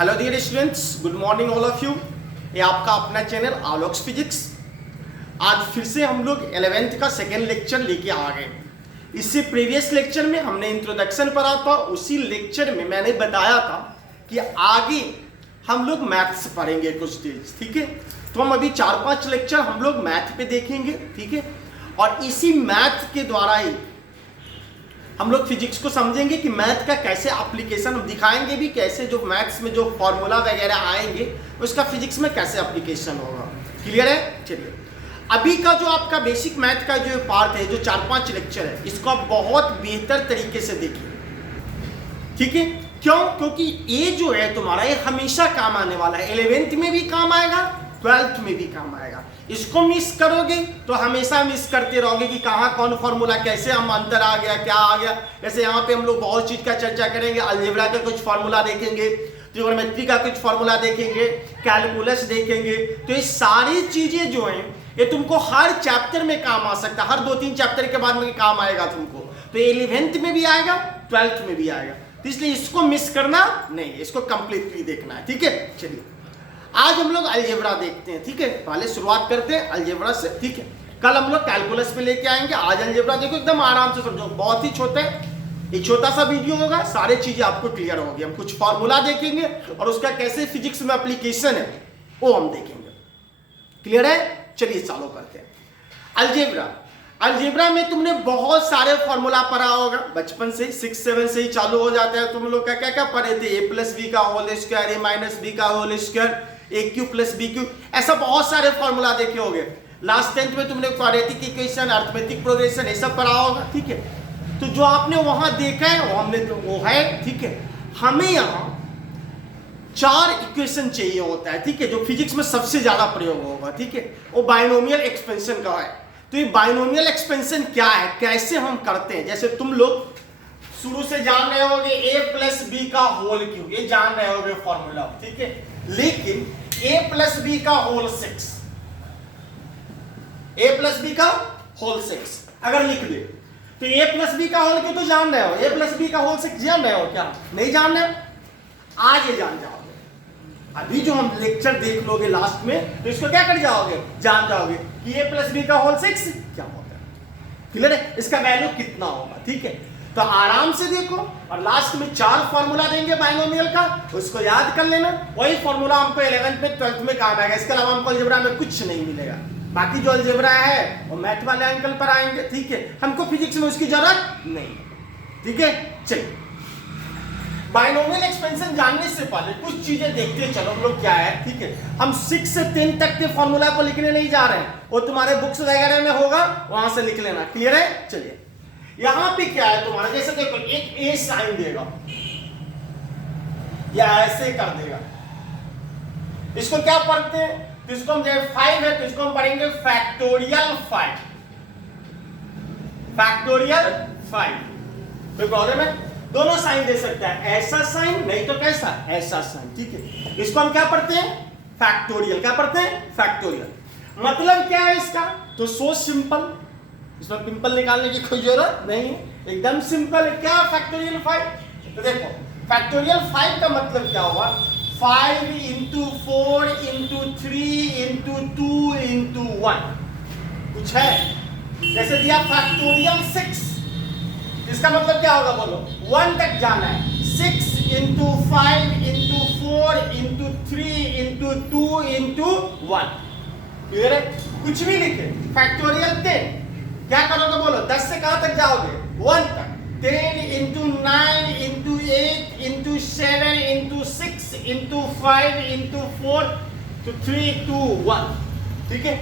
Hello dear students, good morning all of you. ये आपका अपना चैनल आलोक्स फिजिक्स। आज फिर से हम लोग 11th का सेकेंड लेक्चर लेके आ गए। इससे प्रीवियस लेक्चर में हमने इंट्रोडक्शन पढ़ा था। उसी लेक्चर में मैंने बताया था कि आगे हम लोग मैथ्स पढ़ेंगे कुछ चीज, ठीक है। तो हम अभी 4-5 लेक्चर हम लोग मैथ पे देखेंगे, ठीक है। और इसी मैथ के द्वारा ही हम लोग फिजिक्स को समझेंगे कि मैथ का कैसे एप्लीकेशन, हम दिखाएंगे भी कैसे जो मैथ्स में जो फॉर्मूला वगैरह आएंगे उसका फिजिक्स में कैसे एप्लीकेशन होगा। क्लियर है? चलिए, अभी का जो आपका बेसिक मैथ का जो पार्ट है, जो 4-5 लेक्चर है, इसको आप बहुत बेहतर तरीके से देखिए, ठीक है। क्यों? क्योंकि ये जो है तुम्हारा, ये हमेशा काम आने वाला है। 11th में भी काम आएगा, 12th में भी काम आएगा। इसको मिस करोगे तो हमेशा मिस करते रहोगे कि कहाँ कौन फॉर्मूला, कैसे हम अंतर आ गया, क्या आ गया। जैसे यहाँ पे हम लोग बहुत चीज का चर्चा करेंगे। अलजेब्रा का कुछ फॉर्मूला देखेंगे, ट्रिग्नोमेट्री का कुछ फॉर्मूला देखेंगे, कैलकुलस देखेंगे। तो ये सारी चीजें जो हैं ये तुमको हर चैप्टर में काम आ सकता है। हर 2-3 चैप्टर के बाद में काम आएगा तुमको। तो 11th में भी आएगा, 12th में भी आएगा। तो इसलिए इसको मिस करना नहीं, इसको कंप्लीटली देखना है, ठीक है। चलिए, आज हम लोग अलजेब्रा देखते हैं, ठीक है। पहले शुरुआत करते हैं अलजेब्रा से, ठीक है। कल हम लोग कैलकुलस पे लेके आएंगे। आज अलजेब्रा देखो, एकदम आराम से समझो, बहुत ही छोटा है। एक छोटा सा वीडियो होगा, सारी चीजें आपको क्लियर होगी। हम कुछ फॉर्मूला देखेंगे और उसका कैसे फिजिक्स में एप्लीकेशन है वो हम देखेंगे। क्लियर है? चलिए चालू करते हैं। अलजेब्रा, अलजेब्रा में तुमने बहुत सारे फॉर्मूला पढ़ा होगा बचपन से, 6-7 से ही चालू हो जाता है। तुम लोग का क्या क्या पढ़े थे? a + b का होल स्क्वायर, a - b का होल स्क्वायर, aq + bq, ऐसा बहुत सारे फॉर्मूला देखे होंगे। लास्ट 10th में तुमने क्वाड्रेटिक इक्वेशन, अरिथमेटिक प्रोग्रेशन ये सब पढ़ा होगा, ठीक है। तो जो आपने वहां देखा है वो हमने वो है, ठीक है। हमें यहाँ 4 इक्वेशन चाहिए होता है, ठीक है, जो फिजिक्स में सबसे ज्यादा प्रयोग होगा, ठीक है। वो बाइनोमियल एक्सपेंशन का है। तो ये बाइनोमियल एक्सपेंशन क्या है, कैसे हम करते हैं? जैसे तुम लोग शुरू से जान रहे होगे a + b का होल क्यूब, ये जान रहे होगे फॉर्मूला, ठीक है। लेकिन a + b का होल 6, a + b का होल 6 अगर लिख दे तो a + b का होल क्यूब तो जान रहे हो, a + b का होल 6 जान रहे हो क्या? नहीं जान रहे हो? आज ये जान जाओगे। अभी जो हम लेक्चर देख लोगे लास्ट में, तो इसको क्या कर जाओगे, जान जाओगे कि a + b का होल 6 क्या होता है। क्लियर है? इसका वैल्यू कितना होगा, ठीक है। तो आराम से देखो, और लास्ट में 4 फॉर्मूला देंगे बाइनोमियल का, उसको याद कर लेना। वही फॉर्मूला हमको 11th में 12th में काम आएगा। इसके अलावा हमको अलजेब्रा में कुछ नहीं मिलेगा। बाकी जो अलजेब्रा है वो मैथ वाले अंकल पर आएंगे, ठीक है। हमको फिजिक्स में उसकी जरूरत नहीं, ठीक है। चलिए, बाइनोमियल एक्सपेंशन जानने से पहले कुछ चीजें देखते चलो हम लोग क्या है, ठीक है। हम 6 से 10 तक के फॉर्मूला को लिखने नहीं जा रहे हैं, वो तुम्हारे बुक्स वगैरह में होगा, वहां से लिख लेना। क्लियर है? चलिए, यहां पे क्या है तुम्हारा, जैसे देखो एक ए साइन देगा या ऐसे कर देगा, इसको क्या पढ़ते हैं? तो इसको हम जब 5 है तो इसको हम पढ़ेंगे फैक्टोरियल 5, फैक्टोरियल 5। कोई प्रॉब्लम है? दोनों साइन दे सकता है, ऐसा साइन नहीं तो कैसा, ऐसा साइन, ठीक है। इसको हम क्या पढ़ते हैं? फैक्टोरियल। क्या पढ़ते हैं? फैक्टोरियल। मतलब क्या है इसका? तो सो सिंपल, इसमें पिंपल निकालने की कोई जरूरत नहीं है, एकदम सिंपल है। क्या फैक्टोरियल 5? तो देखो फैक्टोरियल 5 का मतलब क्या हुआ, 5 × 4 × 3 × 2 × 1 कुछ है। जैसे दिया फैक्टोरियल 6, इसका मतलब क्या होगा बोलो, 1 तक जाना है। 6 × 5 × 4 × 3 × 2 × 1। क्लियर है? कुछ भी लिखे। फैक्टोरियल 10 क्या करोगे बोलो, 10 से कहां तक जाओगे, 1 तक। 10 × 9 × 8 × 7 × 6 × 5 × 4 to 3 to 1, ठीक है।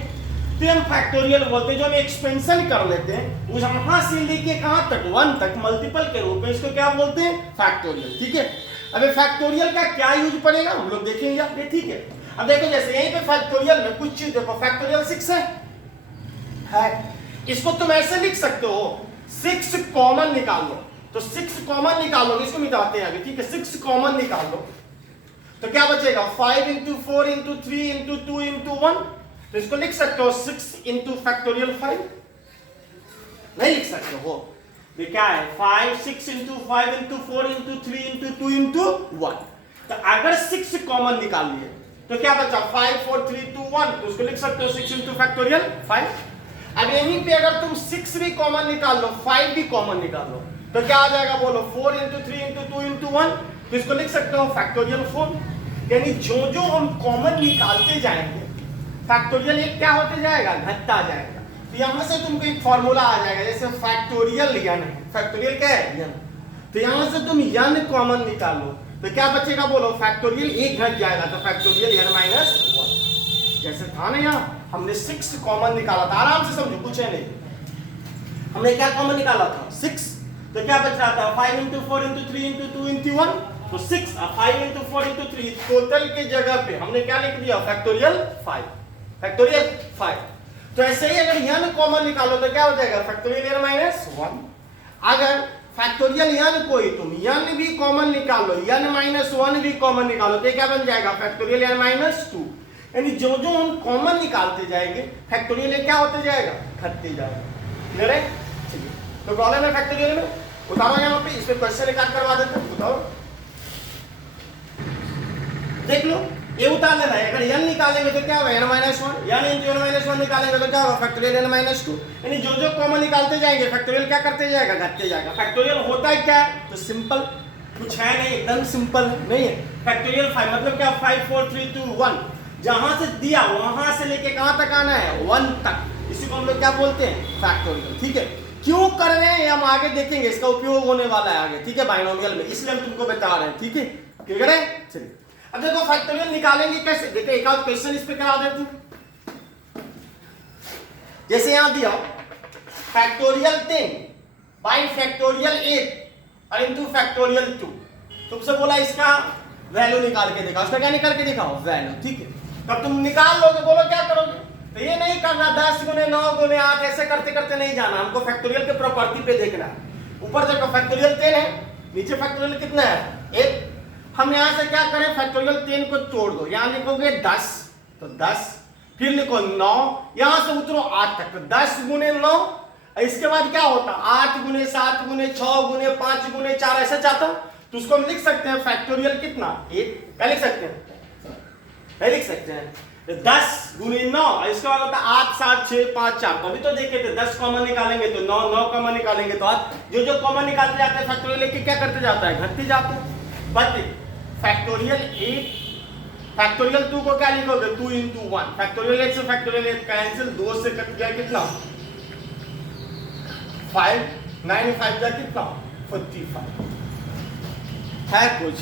तो हम फैक्टोरियल बोलते हैं। जो हम एक्सपेंशन कर लेते हैं उस वहां से लेके कहां तक, 1 तक, मल्टीपल के रूप में, इसको क्या बोलते हैं, फैक्टोरियल, ठीक है। अब फैक्टोरियल का क्या यूज पड़ेगा हम लोग देखेंगे आप, ठीक है। अब देखो जैसे यहीं पे फैक्टोरियल में कुछ चीज देखो, फैक्टोरियल 6 है। इसको तुम ऐसे लिख सकते हो, 6 कॉमन निकाल लो। तो 6 कॉमन निकालोगे, इसको मिटाते हैं अभी, ठीक है। 6 कॉमन निकाल लो तो क्या बचेगा, 5 × 4 × 3 × 2 × 1। तो इसको लिख सकते हो 6 × फैक्टोरियल 5, नहीं लिख सकते हो। ये क्या है, 5 6 × 5 × 4 × 3 × 2 × 1। तो अगर 6 कॉमन निकाल लिए तो क्या बचा 5 4 3 2 1, तो उसको लिख सकते हो 6 इंटू फैक्टोरियल 5। अब यहीं पे अगर तुम 6 भी कॉमन निकाल लो 5 भी कॉमन निकाल लो तो क्या आ जाएगा बोलो 4 इंटू 3 इंटू 2 इंटू 1, तो इसको लिख सकते हो फैक्टोरियल 4। यानी जो जो हम कॉमन निकालते जाएंगे फैक्टोरियल एक क्या होते जाएगा घटता जाएगा। तो यहां से तुमको एक फॉर्मूला आ जाएगा जैसे फैक्टोरियल n है, फैक्टोरियल क्या है n, तो यहां से तुम n कॉमन निकालो तो क्या बचेगा बोलो फैक्टोरियल एक घट जाएगा तो फैक्टोरियल n माइनस 1। जैसे था ना यहाँ हमने 6 कॉमन निकाला था, आराम से समझो कुछ है नहीं, हमने क्या कॉमन निकाला था 6, तो क्या बच रहा था 5 इंटू 4 इंटू 3 इंटू 2 इंटू 1, तो 6 5 इंटू 4 इंटू 3 टोटल के जगह पे हमने क्या लिख दिया फैक्टोरियल 5, फैक्टोरियल 5। तो ऐसे ही अगर n कॉमन निकालो तो क्या हो जाएगा फैक्टोरियल n माइनस 1। अगर फैक्टोरियल n को ही तुम n भी कॉमन निकालो n माइनस 1 भी कॉमन निकालो तो क्या बन जाएगा फैक्टोरियल n माइनस 2। यानी जो जो हम कॉमन निकालते जाएंगे फैक्टोरियल क्या होते जाएगा घटते जाएगा। क्लियर है? चलिए तो प्रॉब्लम है फैक्टोरियल में, उतारो यहाँ पे, इसमें क्वेश्चन रिकॉर्ड करवा देते हैं, उतारो देख लो, ये उतार लेना है। अगर n निकालेंगे तो क्या होगा n minus 1, n into n minus 1 निकालेंगे तो क्या होगा फैक्टोरियल n माइनस 2। यानी जो जो कॉमन निकालते जाएंगे फैक्टोरियल क्या करते जाएगा घटते जाएगा। फैक्टोरियल होता है क्या तो सिंपल, कुछ है नहीं, एकदम सिंपल नहीं है। फैक्टोरियल 5 मतलब क्या 5 4 3 2 1, जहां से दिया वहां से लेके कहां तक आना है 1 तक, इसी को हम लोग क्या बोलते हैं फैक्टोरियल। ठीक है, क्यों कर रहे हैं हम आगे देखेंगे, इसका उपयोग होने वाला है आगे, ठीक है बाइनोमियल में, इसलिए हम तुमको बता रहे हैं। ठीक है क्लियर है? चलिए अब देखो फैक्टोरियल निकालेंगे कैसे, देखो एक आध क्वेश्चन इस पे करा देते हैं। जैसे यहां दिया फैक्टोरियल 10 बाई फैक्टोरियल 8 और इंटू फैक्टोरियल 2, तुमसे बोला इसका वैल्यू निकाल के दिखाओ, उसका क्या निकाल के दिखाओ वैल्यू। ठीक है, तब तुम निकाल लोगे, बोलो क्या करोगे, तो ये नहीं करना 10 गुने 9 गुने 8 ऐसे करते करते नहीं जाना, हमको फैक्टोरियल के प्रॉपर्टी पे देखना है। ऊपर देखो फैक्टोरियल 10 है, नीचे फैक्टोरियल कितना है 8। हम यहां से क्या करें फैक्टोरियल 10 को तोड़ दो, यहां लिखोगे 10 तो 10, फिर लिखो 9, यहां से उतरो 8 तक, तो 10 गुने 9, इसके बाद क्या होता 8 गुने 7 गुने 6 गुने 5 गुने 4 ऐसे जाता, तो उसको हम लिख सकते हैं फैक्टोरियल कितना 8, क्या लिख सकते हैं, नहीं लिख सकते हैं 10 गुने 9, इसके बाद होता 8 7 6 5 4, तो अभी तो देखे थे 10 कॉमन निकालेंगे तो 9 9 कॉमन निकालेंगे तो 8, जो जो कॉमन निकालते जाते हैं फैक्टोरियल लेके क्या करते जाता है घटते जाते हैं। बट फैक्टोरियल 8 फैक्टोरियल 2 को क्या लिखोगे 2 इंटू 1, फैक्टोरियल 8 से फैक्टोरियल 8 कैंसिल, 2 से कट गया कितना 5, 9 5 जा कितना 45 है कुछ,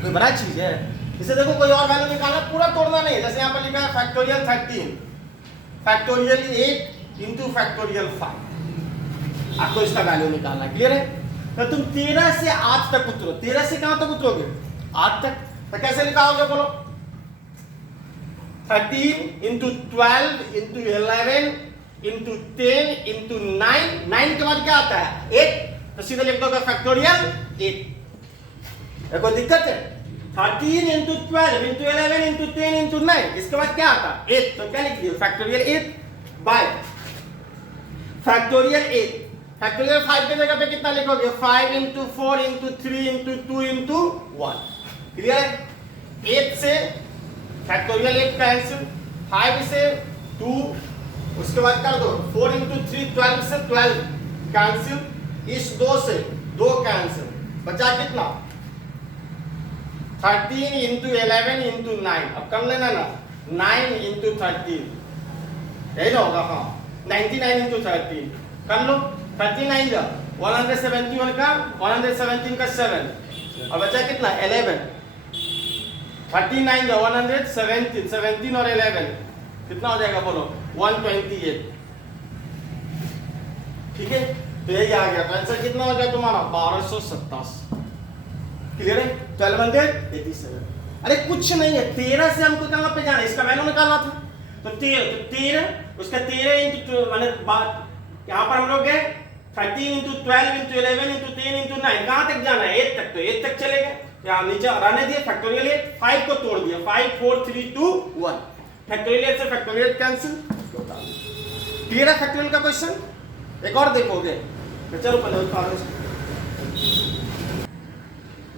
कोई बड़ा चीज है। इसे देखो कोई और वैल्यू निकालना, पूरा तोड़ना नहीं, जैसे यहाँ पर लिखा है फैक्टोरियल 13 फैक्टोरियल 8 इंटू फैक्टोरियल 5, आपको इसका वैल्यू निकालना। क्लियर है? तो तुम 13 से 8 तक उतरो, 13 से कहां तक उतरोगे 8 तक, तो कैसे निकालोगे बोलो 13 इंटू 12 इंटू 11 इंटू 10 इंटू 9, 9 के बाद क्या आता है 8, तो सीधे लिख दोगे फैक्टोरियल 8। कोई दिक्कत है 13 इंटू 12 इंटू 11 इंटू 10 इंटू 9, इसके बाद क्या आता 8, तो क्या लिख दिया फैक्टोरियल 8 बाय फैक्टोरियल 8। फैक्टोरियल 5 की जगह पे कितना लिखोगे 5 into 4 into 3 into 2 into 1। Clear है? 8 से फैक्टोरियल 8 कैंसिल, 5 से 2, उसके बाद कर दो 4 इंटू 3 12 से 12 कैंसिल, इस 2 से 2 कैंसिल, बचा कितना 13 इंटू 11 इंटू 9, अब कर लेना ना 9 इंटू 13, यही ना होगा, हाँ 99 इंटू 13 कर लो, 39 जा 171 का 117 का 7 और बचा कितना 11, 39 जा 117 17 और 11 कितना हो जाएगा बोलो 128। ठीक है, तो यही आ गया, तो आंसर कितना हो गया तुम्हारा 1287। क्लियर है? 1287। अरे कुछ नहीं है, 13 से हमको कहां पे जाना है, इसका वैल्यू निकालना था, तो 13 उसका 13 इंटू माने यहां पर हम लोग गए 13 इंटू 12 इंटू 11 इंटू 10 इंटू 9, कहां तक जाना है 8 तक, तो 8 तक चलेगा, यहाँ नीचे रहने दिए फैक्टोरियल 8, 5 को तोड़ दिया 5 4 3 2 1, फैक्टोरियल 8 से फैक्टोरियल कैंसिल। क्लियर है फैक्टोरियल का क्वेश्चन? एक और देखोगे, चलो पहले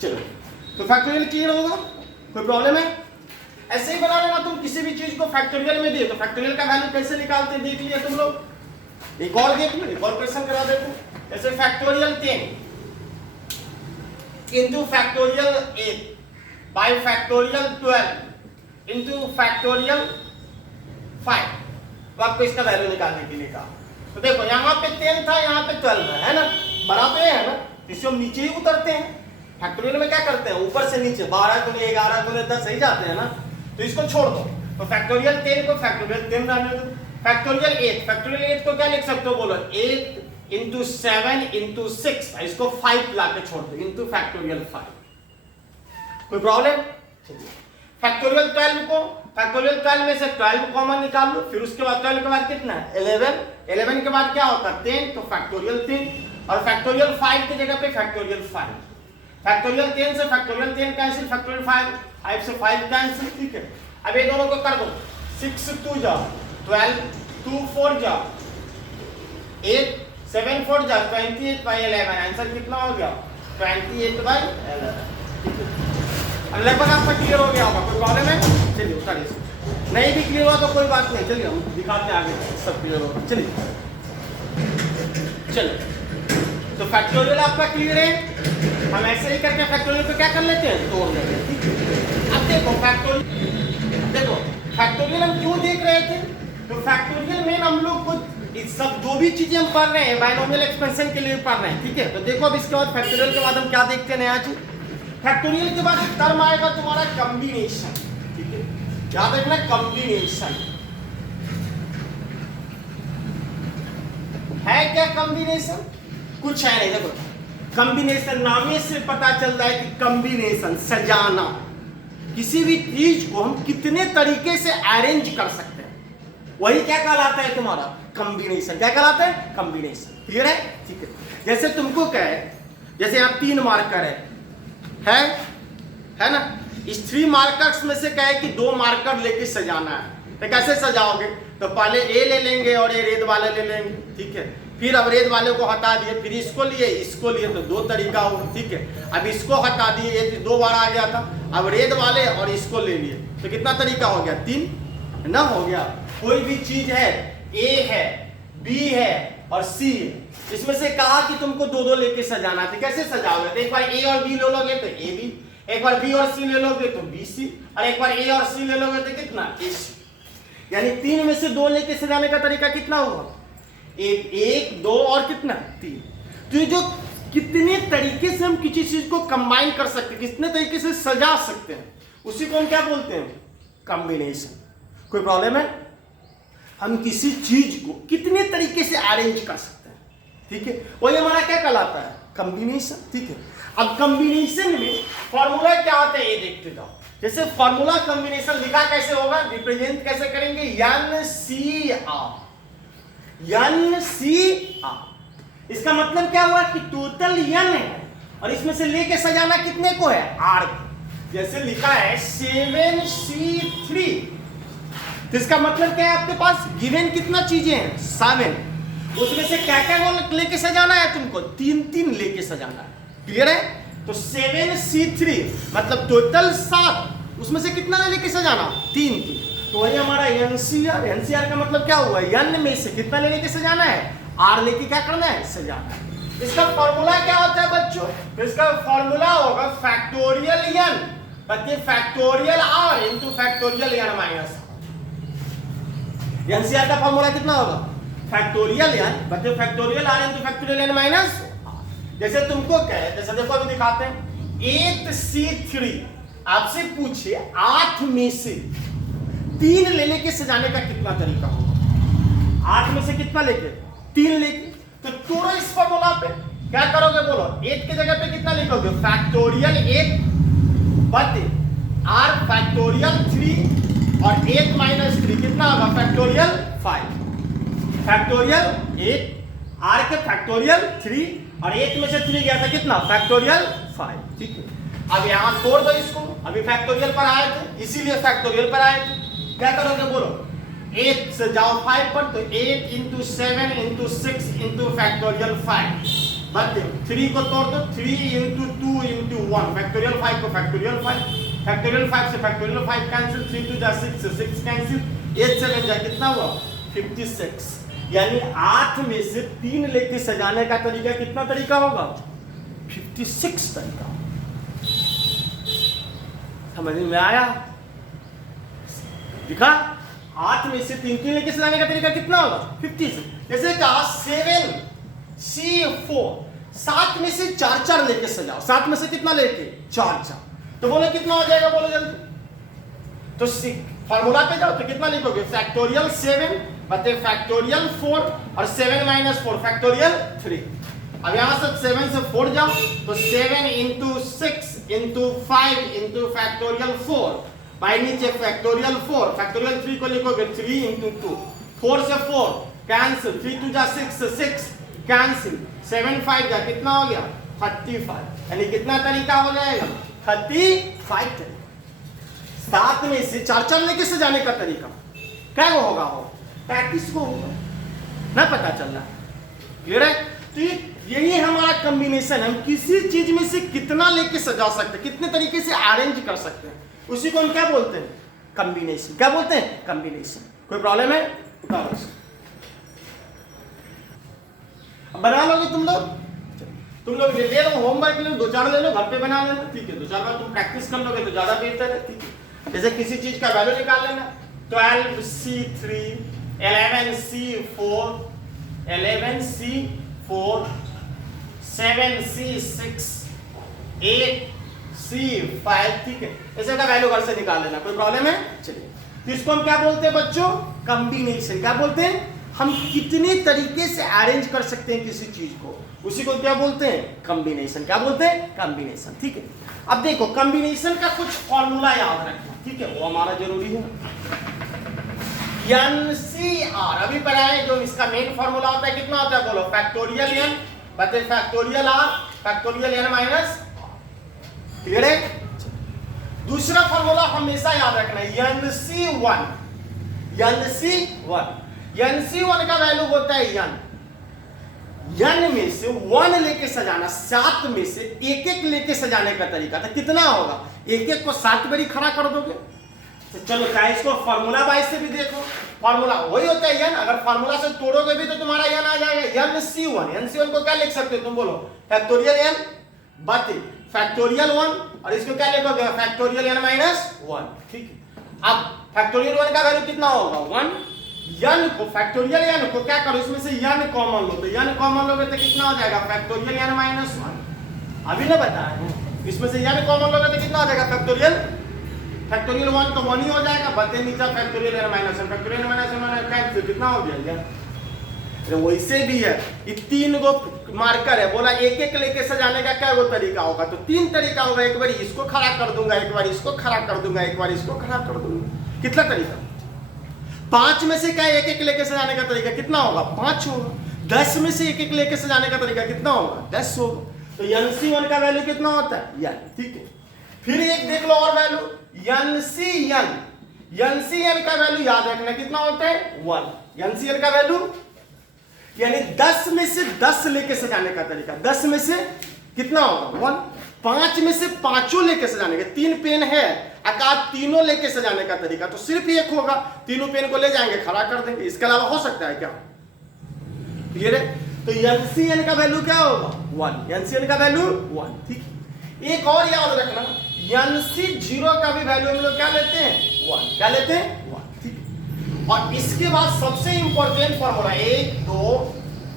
चलो तो फैक्टोरियल क्लियर होगा, कोई प्रॉब्लम है? ऐसे ही बना लेना तुम, किसी भी चीज को फैक्टोरियल में दे तो फैक्टोरियल का वैल्यू कैसे निकालते हैं देख लिया तुम लोग। एक और देख लो, एक और क्वेश्चन करा देते हैं। जैसे factorial 10 into factorial 8 by factorial 12 into factorial 5, तो आपको इसका वैल्यू निकालने के लिए कहा। तो देखो यहाँ पे 10 था, यहाँ पे 12 है ना, बना तो है ना, इससे हम नीचे ही उतरते हैं। फैक्टोरियल में क्या करते हैं, ऊपर से नीचे 12 गुने 11 गुने 10 सही जाते हैं ना, तो इसको छोड़ दो। तो फैक्टोरियल 10 को फैक्टोरियल 10 रहने दो। फैक्टोरियल 8 को क्या लिख सकते हो बोलो, 8 इंटू 7 इंटू 6, इसको 5 ला के छोड़ दो इंटू फैक्टोरियल 5। कोई प्रॉब्लम? फैक्टोरियल 12 को, फैक्टोरियल 12 में से 12 कॉमन निकाल लो, फिर उसके बाद 12 के बाद कितना है 11, 11 के बाद क्या होता है 10, तो फैक्टोरियल 10 और फैक्टोरियल 5 की जगह पे फैक्टोरियल 5। फैक्टोरियल 10 से फैक्टोरियल 10 कैंसिल, फैक्टोरियल 5 से 5 कैंसिल, ठीक है। अब ये दोनों को कर दो, 6 2 जा 12, 2 4 जा 8, 7 4 जा 28 by 11, आंसर कितना हो गया 28 by 11। अब लगभग आपका क्लियर हो गया होगा, कोई प्रॉब्लम है? चलिए उतारिए, नहीं भी क्लियर हुआ तो कोई बात नहीं, चलिए हम दिखाते हैं आगे सब क्लियर होगा। चलिए तो फैक्टोरियल आपका क्लियर है। हम ऐसे ही करके फैक्टोरियल को क्या कर लेते हैं, तोड़ लेते हैं, ठीक है। अब देखो फैक्टोरियल हम क्यों देख रहे थे, तो फैक्टोरियल में हम लोग को सब जो भी चीजें हम पढ़ रहे हैं बायनोमियल एक्सपेंशन के लिए पढ़ रहे हैं, ठीक है। तो देखो अब इसके बाद फैक्टोरियल के बाद हम क्या देखते हैं नया चीज, फैक्टोरियल के बाद टर्म आएगा तुम्हारा कॉम्बिनेशन, ठीक है, याद रखना कॉम्बिनेशन है क्या, कॉम्बिनेशन कुछ है नहीं। देखो कॉम्बिनेशन नामे से पता चलता है कि कॉम्बिनेशन सजाना, किसी भी चीज को हम कितने तरीके से अरेंज कर सकते हैं, वही क्या कहलाता है तुम्हारा कॉम्बिनेशन। क्या कहलाता है कॉम्बिनेशन, क्लियर है, ठीक है। जैसे तुमको कहे, जैसे यहाँ 3 मार्कर है ना, इस 3 मार्कर्स में से कहे कि 2 मार्कर लेके सजाना है, तो कैसे सजाओगे, तो पहले ए ले लेंगे और ये रेड वाले ले लेंगे, ठीक है। फिर अब रेड वाले को हटा दिए, फिर इसको लिए तो 2 तरीका होगा, ठीक है। अब इसको हटा दिए, ये 2 बार आ गया था, अब रेड वाले और इसको ले लिए तो कितना तरीका हो गया 3 ना हो गया। कोई भी चीज है, ए है, बी है और सी है, इसमें से कहा कि तुमको 2-2 लेके सजाना है, तो कैसे सजाओगे, तो एक बार ए और बी ले लोगे तो ए बी, एक बार बी और सी ले लोगे तो बी सी, और एक बार ए और सी ले लोगे तो कितना ए सी, यानी 3 में से 2 लेके सजाने का तरीका कितना होगा, 1 2 और कितना 3। तो ये जो कितने तरीके से हम किसी चीज को कंबाइन कर सकते हैं, कितने तरीके से सजा सकते हैं, उसी को हम क्या बोलते हैं कॉम्बिनेशन। कोई प्रॉब्लम है, हम किसी चीज को कितने तरीके से अरेंज कर सकते हैं, ठीक है, वही हमारा क्या कहलाता है कॉम्बिनेशन, ठीक है। अब कॉम्बिनेशन में फॉर्मूला क्या होता है ये देखते जाओ। जैसे फॉर्मूला कॉम्बिनेशन लिखा कैसे होगा, रिप्रेजेंट कैसे करेंगे, NCR। इसका मतलब क्या हुआ कि टोटल n है और इसमें से लेके सजाना कितने को है R को। जैसे लिखा है 7C3, तो इसका मतलब क्या है, आपके पास गिवन कितना चीजें हैं 7, उसमें से क्या क्या लेके सजाना है तुमको, 3 लेके सजाना है, क्लियर है। तो 7C3 मतलब टोटल 7, उसमें से कितना लेके सजाना 3, तो वही हमारा NCR का मतलब क्या हुआ, n में से कितना लेके सजाना है, R लेके क्या करना है सजाना है। इसका फॉर्मूला क्या होता है बच्चों, तो इसका फॉर्मूला होगा फैक्टोरियल n बल्कि factorial R into factorial n minus. NCR का फॉर्मूला कितना होगा, फैक्टोरियल n बल्कि factorial R into factorial n minus. जैसे तुमको क्या है, जैसे देखो अभी दिखाते हैं 8C3, आपसे पूछे 8 में से 3 लेने के सजाने का कितना तरीका होगा, 8 में से कितना लेके 3 लेके, तो तोड़ो इस फॉर्मूला पे, क्या करोगे बोलो, 8 की जगह पे कितना लिखोगे फैक्टोरियल 8 बटे R फैक्टोरियल 3 और 8 माइनस 3 कितना होगा फैक्टोरियल 5, फैक्टोरियल 8 R के फैक्टोरियल 3 और 8 में से 3 गया था कितना फैक्टोरियल 5, ठीक है। अब यहां तोड़ दो इसको, अभी फैक्टोरियल पर आए थे इसीलिए फैक्टोरियल पर आए थे, क्या करोगे बोलो, 8 से जाओ 5 पर, तो 8 into 7 into 6 into factorial 5, but 3 को तोड़ दो, 3 इंटू 2 इंटू 1 फैक्टोरियल 5 को फैक्टोरियल 5, फैक्टोरियल 5 से फैक्टोरियल 5 कैंसिल, 3 2 जा 6 से 6 कैंसिल, 8 7 जा कितना हुआ 56। यानी 8 में से 3 लेके सजाने का तरीका कितना तरीका होगा 56 तरीका। समझ में आया? दिखा 8 में से 3 लेके सजाने का तरीका कितना होगा 56। जैसे कहा 7C4, 7 में से 4 लेके सजाओ, 7 में से कितना लेके 4, तो बोलो कितना हो जाएगा, बोलो जल्दी। तो फॉर्मूला पे जाओ तो कितना लिखोगे फैक्टोरियल 7 बटे फैक्टोरियल 4 और 7 माइनस 4 फैक्टोरियल 3। अब यहां से 7 से 4 जाओ तो 7 into 6 into 5 into factorial 4 by नीचे फैक्टोरियल 4, फैक्टोरियल 3 को लिखोगे 3 इंटू 2, 4 से 4 कैंसिल, 3 2 जा 6 से 6 कैंसिल, 7 5 जा कितना हो गया 35। यानी कितना तरीका हो जाएगा 35 तरीका। 7 में से 4 लेके सजाने का तरीका क्या होगा, हो 35 को होगा ना, पता चल रहा है? क्लियर है? तो यही हमारा कॉम्बिनेशन, हम किसी चीज में से कितना लेके सजा सकते हैं, कितने तरीके से अरेंज कर सकते हैं, उसी को हम क्या बोलते हैं कॉम्बिनेशन। क्या बोलते हैं कॉम्बिनेशन। कोई प्रॉब्लम है? उतारो इसे। अब बना लोगे तुम लोग ले लो होमवर्क ले लो, 2-4 ले लो, घर पे बना लेना, ठीक है। 2-4 बार तुम प्रैक्टिस कर लोगे तो ज्यादा बेहतर है, ठीक है। जैसे किसी चीज का वैल्यू निकाल लेना, 12C3 11C4 11C4 7C6 8C5, ठीक है। ऐसे का वैल्यू घर से निकाल लेना, कोई प्रॉब्लम है? चलिए, तो इसको हम क्या बोलते हैं बच्चों कॉम्बिनेशन। क्या बोलते हैं? हम कितने तरीके से अरेंज कर सकते हैं किसी चीज को, उसी को क्या बोलते हैं कॉम्बिनेशन। क्या बोलते हैं कॉम्बिनेशन, ठीक है। अब देखो कॉम्बिनेशन का कुछ फॉर्मूला याद रखना, ठीक है, वो हमारा जरूरी है। NCR अभी पढ़ा है, जो इसका मेन फॉर्मूला होता है कितना होता है बोलो फैक्टोरियल n बटे factorial r factorial n minus. Clear है? दूसरा फॉर्मूला हमेशा याद रखना है NC1 का वैल्यू होता है n में से 1 लेके सजाना, 7 में से एक लेके सजाने का तरीका। तो कितना होगा, एक को 7 बारी खड़ा कर दोगे। तो चलो चाहे इसको फॉर्मूला वाइज से भी देखो, फॉर्मूला वही होता है n, अगर फॉर्मूला से तोड़ोगे भी तो तुम्हारा n आ जाएगा NC1 को क्या लिख सकते हो तुम बोलो फैक्टोरियल n बटे फैक्टोरियल 1 और इसको क्या लिखोगे फैक्टोरियल n माइनस 1, ठीक है। अब फैक्टोरियल 1 का वैल्यू कितना होगा 1, n को फैक्टोरियल n को क्या करो इसमें से n कॉमन लो, तो n कॉमन लोगे तो कितना हो जाएगा फैक्टोरियल n माइनस 1। अभी ना बताया, इसमें से n कॉमन लोगे तो कितना हो जाएगा फैक्टोरियल 1 तो 1 ही हो जाएगा, बटे नीचे factorial n minus 1 factorial n minus 1 cancel, कितना हो गया वैसे भी है। ये 3 गो मार्कर है, बोला एक लेके सजाने का क्या वो तरीका होगा, तो 3 तरीका होगा। एक बार इसको खड़ा कर दूंगा, एक बार इसको खड़ा कर दूंगा, एक बार इसको खड़ा कर दूंगा। कितना तरीका? 5 में से क्या एक लेके सजाने का तरीका कितना होगा 5 होगा। 10 में से एक लेके सजाने का तरीका कितना होगा 10 होगा। तो NC1 का वैल्यू कितना होता है n, ठीक है। फिर एक देख लो और वैल्यू NCN का वैल्यू याद रखना कितना होता है 1। NCN का वैल्यू यानी 10 में से 10 लेके सजाने का तरीका, 10 में से कितना होगा 1। 5 में से 5 लेके सजाने का, 3 पेन है अकाद तीनों लेके सजाने का तरीका तो सिर्फ एक होगा, तीनों पेन को ले जाएंगे खड़ा कर देंगे, इसके अलावा हो सकता है क्या? क्लियर है? तो NCN का वैल्यू क्या होगा 1, NCN का वैल्यू 1, ठीक है। एक और याद रखना NC0 का भी वैल्यू हम लोग क्या लेते हैं 1, क्या लेते हैं 1, ठीक है। और इसके बाद सबसे इंपॉर्टेंट फॉर्मूला 1 2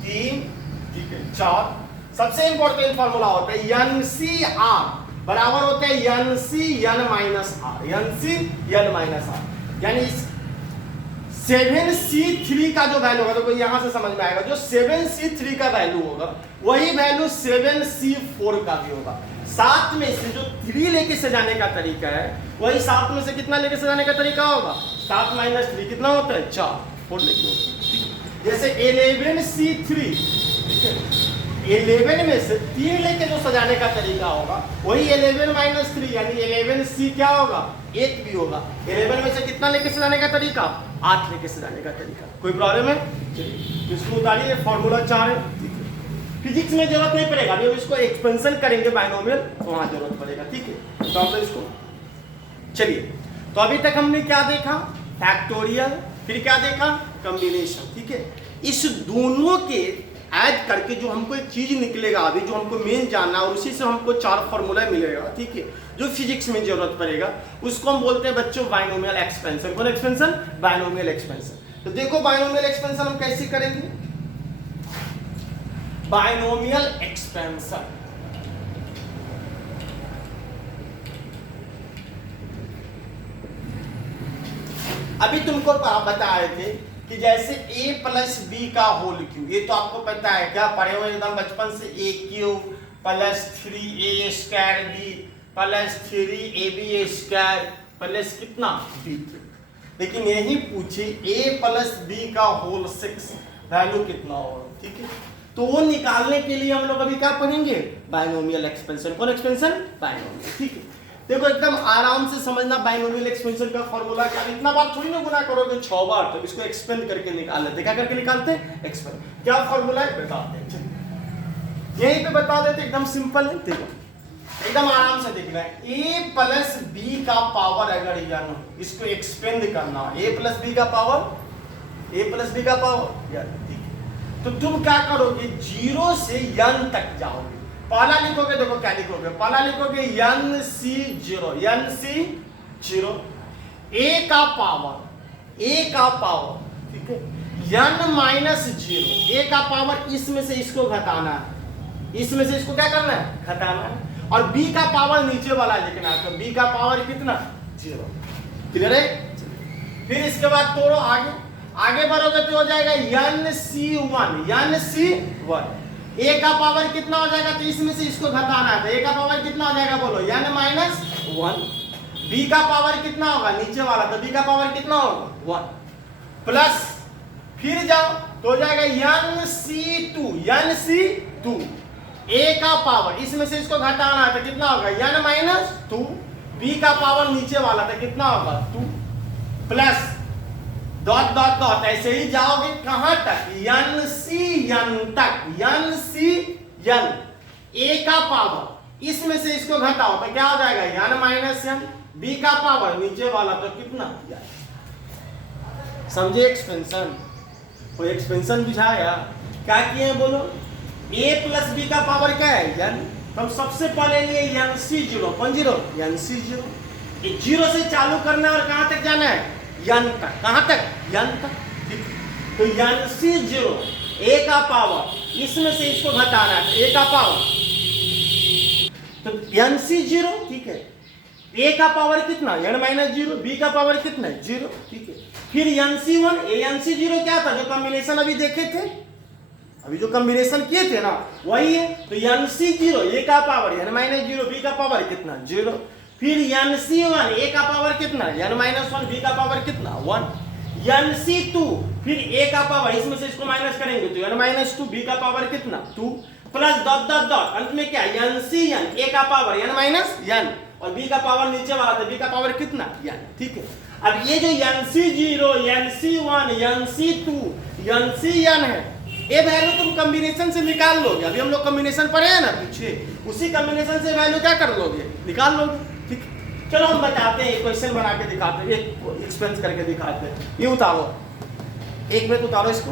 3 ठीक है 4, सबसे इंपॉर्टेंट फॉर्मूला होता है NCR बराबर होता है NCN minus R, NCN minus R। यानी 7C3 का जो वैल्यू होगा, तो यहां से समझ में आएगा, जो 7C3 का वैल्यू होगा वही वैल्यू 7C4 का भी होगा। 7 में से जो 3 लेके सजाने का तरीका है वही 7 में से कितना लेके सजाने का तरीका होगा 7 माइनस 3 कितना होता है 4, 4 लेके होता है। जैसे 11C3 ठीक है, 11 में से 3 लेके जो सजाने का तरीका होगा वही 11 माइनस 3 यानी 11C क्या होगा 1 भी होगा। 11 में से कितना लेके सजाने का तरीका 8 लेके सजाने का तरीका। कोई प्रॉब्लम है? चलिए इसको उतारिए, फॉर्मूला 4 है, ठीक है। फिजिक्स में जरूरत नहीं पड़ेगा, अभी इसको एक्सपेंशन करेंगे बाइनोमियल तो वहां जरूरत पड़ेगा, ठीक है। तो हम इसको चलिए, तो अभी तक हमने क्या देखा, फैक्टोरियल, फिर क्या देखा, कॉम्बिनेशन, ठीक है। इस दोनों के ऐड करके जो हमको एक चीज निकलेगा अभी, जो हमको मेन जानना, और उसी से हमको 4 फॉर्मूला मिलेगा, ठीक है, जो फिजिक्स में जरूरत पड़ेगा, उसको हम बोलते हैं बच्चों बाइनोमियल एक्सपेंशन। कौन एक्सपेंशन? Binomial expansion. तो देखो बाइनोमियल एक्सपेंशन हम कैसे करेंगे, बाइनोमियल एक्सपेंशन। अभी तुमको बताए थे कि जैसे a प्लस बी का होल क्यूब, ये तो आपको पता है, क्या पढ़े हुए एकदम बचपन से, a cube plus 3a square B plus 3ab square plus कितना b। लेकिन यही पूछे a प्लस बी का होल 6 वैल्यू कितना होगा, ठीक है। तो वो निकालने के लिए हम लोग अभी क्या पढ़ेंगे, बाइनोमियल एक्सपेंशन। कौन एक्सपेंशन? बाइनोमियल, ठीक है। देखो एकदम आराम से समझना बाइनोमियल एक्सपेंशन का फॉर्मूला क्या, इतना बार थोड़ी ना गुना करोगे 6 बार, तो इसको एक्सपेंड करके निकाल लेते। क्या करके निकालते हैं? एक्सपेंड। क्या फॉर्मूला है बताते हैं, यहीं पे बता देते, एकदम सिंपल है, देखो एकदम आराम से देखना है। a प्लस बी का पावर अगर n, इसको एक्सपेंड करना, a प्लस बी का पावर, a प्लस बी का पावर यार, ठीक है। तो तुम क्या करोगे, 0 से n तक जाओगे। पहला लिखोगे, देखो क्या लिखोगे, पहला लिखोगे nc0, nc0, a का पावर, ठीक है, n माइनस 0, a का पावर, इसमें से इसको घटाना है, इसमें से इसको क्या करना है, घटाना है, और b का पावर नीचे वाला लिखना है, तो b का पावर कितना, 0, क्लियर है। फिर इसके बाद तोड़ो, आगे बढ़ोगे तो हो जाएगा nc1, a का पावर कितना हो जाएगा, तो इसमें से इसको घटाना है, तो a का पावर कितना हो जाएगा, बोलो, n माइनस 1। b का पावर कितना होगा, नीचे वाला, तो b का पावर कितना होगा, 1, प्लस फिर जाओ तो हो जाएगा nc2, a का पावर, इसमें से इसको घटाना है, तो कितना होगा, n माइनस 2, b का पावर नीचे वाला, तो कितना होगा, 2, प्लस डॉट डॉट डॉट, ऐसे ही जाओगे कहां तक, n तक, n a का पावर, इसमें से इसको घटाओ तो क्या हो जाएगा, n माइनस n, b का पावर नीचे वाला, तो कितना, समझे एक्सपेंशन। कोई एक्सपेंशन बुझाया, क्या किए बोलो, a प्लस b का पावर क्या है, n। हम सबसे पहले लिए nc0, कौन 0, nc0, 0 से चालू करना है और कहां तक जाना है, n तक, कहां तक, n तक, ठीक। तो nc0, a का पावर, इसमें से इसको घटाना है, a का पावर, तो nc0, ठीक है, a का पावर कितना, n माइनस 0, b का पावर कितना है, 0, ठीक है। फिर nc1, nc0 क्या था, जो कॉम्बिनेशन अभी देखे थे, अभी जो कॉम्बिनेशन किए थे ना वही है, तो nc0, a का पावर, n माइनस 0, b का पावर कितना, 0। फिर nc1, a का पावर कितना, n माइनस 1, b का पावर कितना, 1। nc2, फिर a का पावर, इसमें से इसको माइनस करेंगे तो n माइनस 2, b का पावर कितना, 2, प्लस डॉट डॉट डॉट, अंत में क्या, ncn, a का पावर, n माइनस n, और b का पावर नीचे वाला, तो b का पावर कितना, n, ठीक है। अब ये जो nc0, nc1, nc2, ncn है, ये वैल्यू तुम कॉम्बिनेशन से निकाल लोगे। अभी हम लोग कॉम्बिनेशन पढ़े हैं ना पीछे, उसी कॉम्बिनेशन से वैल्यू क्या कर लोगे, निकाल लोगे, ठीक। चलो हम बताते हैं, क्वेश्चन बना के दिखाते हैं, एक एक्सपेंस करके दिखाते हैं। ये उतारो, एक मिनट उतारो इसको।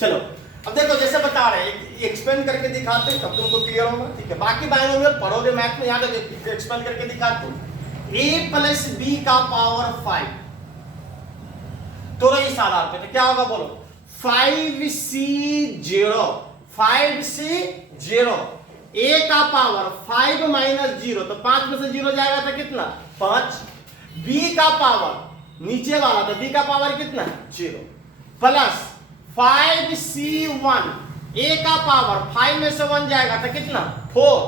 चलो अब देखो, जैसे बता रहे हैं एक्सपेंड करके दिखाते हैं, तब तुमको क्लियर होगा, ठीक है। बाकी बाइनोमियल पढ़ोगे मैथ में, यहाँ तक एक्सपेंड करके दिखाते हैं। a प्लस b का पावर 5, तो इस आधार पे तो क्या होगा बोलो, 5c0, 5c0, a का पावर 5 माइनस 0, तो 5 में से 0 जाएगा तो कितना, 5। b का पावर नीचे वाला, तो b का पावर कितना, 0, प्लस 5c1, a का पावर 5 में से 1 जाएगा तो कितना, 4,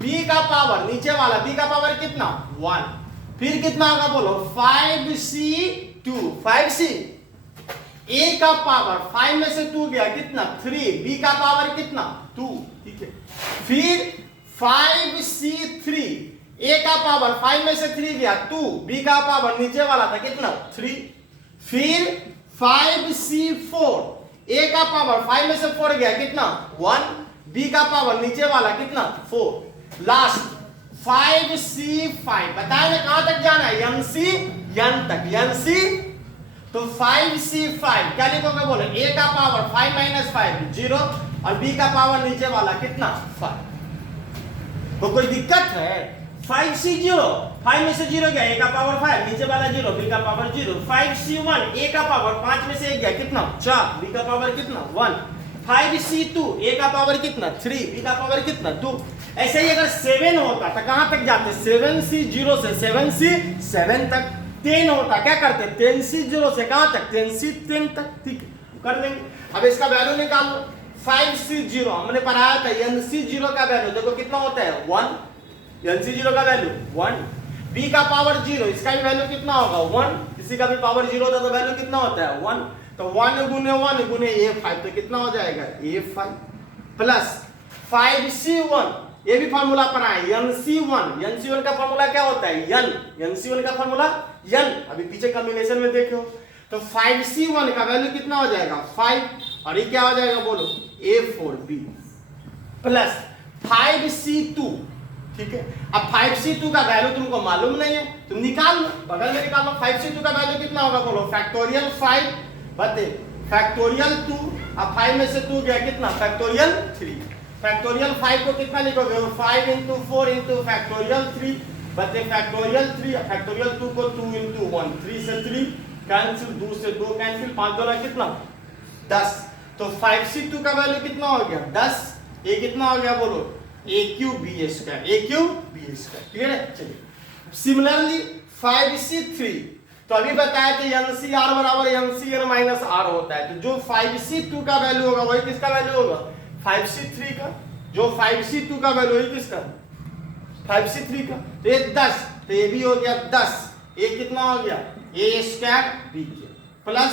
b का पावर नीचे वाला, b का पावर कितना, 1। फिर कितना होगा बोलो, 5c2, 5c, a का पावर 5 में से 2 गया कितना, 3, b का पावर कितना, 2, ठीक है। फिर 5c3, a का पावर 5 में से 3 गया 2, b का पावर नीचे वाला था कितना, 3। फिर 5c4, ए का पावर 5 में से 4 गया कितना 1, बी का पावर नीचे वाला कितना 4, लास्ट 5c5 बताए ना कहां तक जाना है nc n तक nc, तो 5c5 क्या लिखोगे बोलो, a का पावर 5 माइनस 5 0 और b का पावर नीचे वाला कितना 5। तो कोई दिक्कत है 5c0 5 में से 0 गया, a का पावर 5 नीचे वाला 0 b का पावर 0, 5c1 a का पावर 5 में से 1 गया कितना 4 b का पावर कितना 1, 5c2 a का पावर कितना 3 b का पावर कितना 2। ऐसे ही अगर 7 होता तो कहां तक जाते 7c0 से 7c7 तक, 10 होता क्या करते 10c0 से कहां तक 10c10 तक, ठीक कर लेंगे। अब इसका वैल्यू निकाल लो 5c0 हमने पढ़ाया था nc0 का वैल्यू देखो कितना होता है 1, nc0 का वैल्यू 1, b का पावर 0 इसका भी वैल्यू कितना होगा 1, किसी का भी पावर 0 होता तो वैल्यू कितना होता है 1, तो 1 गुने 1 गुने a5 तो कितना हो जाएगा a5 प्लस 5c1 ये भी फार्मूला पढ़ा है nc1 का फार्मूला क्या होता है nc1 का फार्मूला n, अभी पीछे कॉम्बिनेशन में देखो तो 5c1 का वैल्यू कितना हो जाएगा 5 और ये क्या हो जाएगा बोलो a4b प्लस 5c2, ठीक है। अब 5c2 का वैल्यू तुमको मालूम नहीं है तुम निकाल लो, बगल में निकाल लो 5c2 का वैल्यू कितना होगा बोलो फैक्टोरियल 5 बते फैक्टोरियल 2, अब 5 में से 2 गया कितना फैक्टोरियल 3, फैक्टोरियल 5 को कितना लिखोगे 5 into 4 into फैक्टोरियल 3 बते फैक्टोरियल 3, फैक्टोरियल 2 को 2 into 1 3 से 3 कैंसिल, 2 से 2 कैंसिल, 5 दोनों कितना 10, तो 5c2 का वैल्यू कितना हो गया 10, ये कितना हो गया बोलो a cube b square, clear है। चलिए सिमिलरली 5c3 तो अभी बताया कि ncr बराबर ncn माइनस r होता है, तो जो 5c2 का वैल्यू होगा वही किसका वैल्यू होगा 5c3 का, जो 5c2 का वैल्यू है किसका 5c3 का, तो ये 10 तो ये भी हो गया 10, ये कितना हो गया a square b plus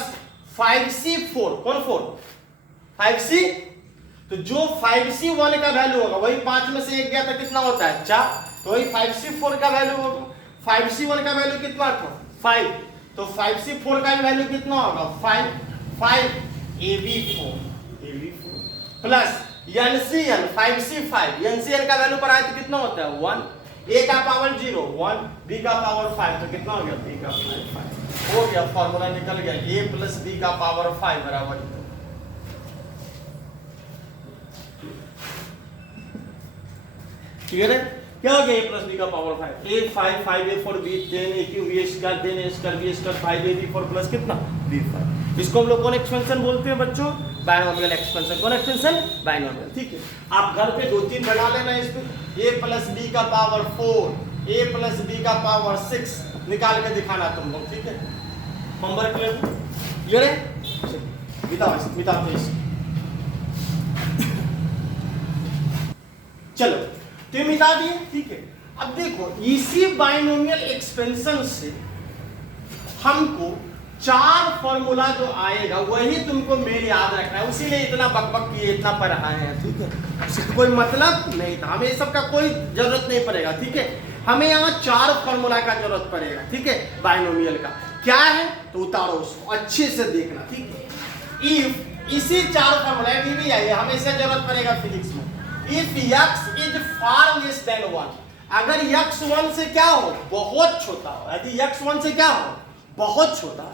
5c4 कौन 4 5c, तो जो 5c1 का वैल्यू होगा वही 5 में से 1 गया तो कितना होता है 4, तो वही 5c4 का वैल्यू होगा, 5c1 का वैल्यू कितना था 5, तो 5c4 का वैल्यू कितना होगा 5 ab4 plus ncn 5c5 ncn का वैल्यू पर आए तो कितना होता है 1, a का पावर 0 1, b का पावर 5 तो कितना हो गया b का पावर 5 हो गया, फॉर्मूला निकल गया a प्लस b का पावर 5 बराबर क्लियर है। क्या हो गया a प्लस b का power 5 a 5 5 a 4 b 10 a cube a square 10 a square b square 5 a b 4 plus कितना b5, इसको हम लोग कौन एक्सपेंशन बोलते हैं बच्चों बायनोमियल एक्सपेंशन, कौन एक्सपेंशन बायनोमियल, ठीक है। आप घर पे 2-3 बना लेना इस पे a प्लस b का पावर 4 a प्लस b का पावर 6 निकाल के दिखाना तुम लोग, ठीक है। होमवर्क क्लियर है, बताओ चलो तो मिटा दिए, ठीक है। अब देखो इसी बायनोमियल एक्सपेंशन से हमको 4 फॉर्मूला जो आएगा वही तुमको मेरे याद रखना है, उसीलिए इतना बकबक किए इतना पढ़ाए हैं, ठीक है। इसका कोई मतलब नहीं था, हमें सबका कोई जरूरत नहीं पड़ेगा, ठीक है। हमें यहाँ 4 फॉर्मूला का जरूरत पड़ेगा, ठीक है। बायनोमियल का क्या है तो उतारो उसको अच्छे से देखना, ठीक है। इफ इसी 4 फॉर्मूला भी आइए हमेशा जरूरत पड़ेगा फिजिक्स में, if x is far less than 1, अगर x 1 से क्या हो बहुत छोटा हो, यदि x 1 से क्या हो बहुत छोटा,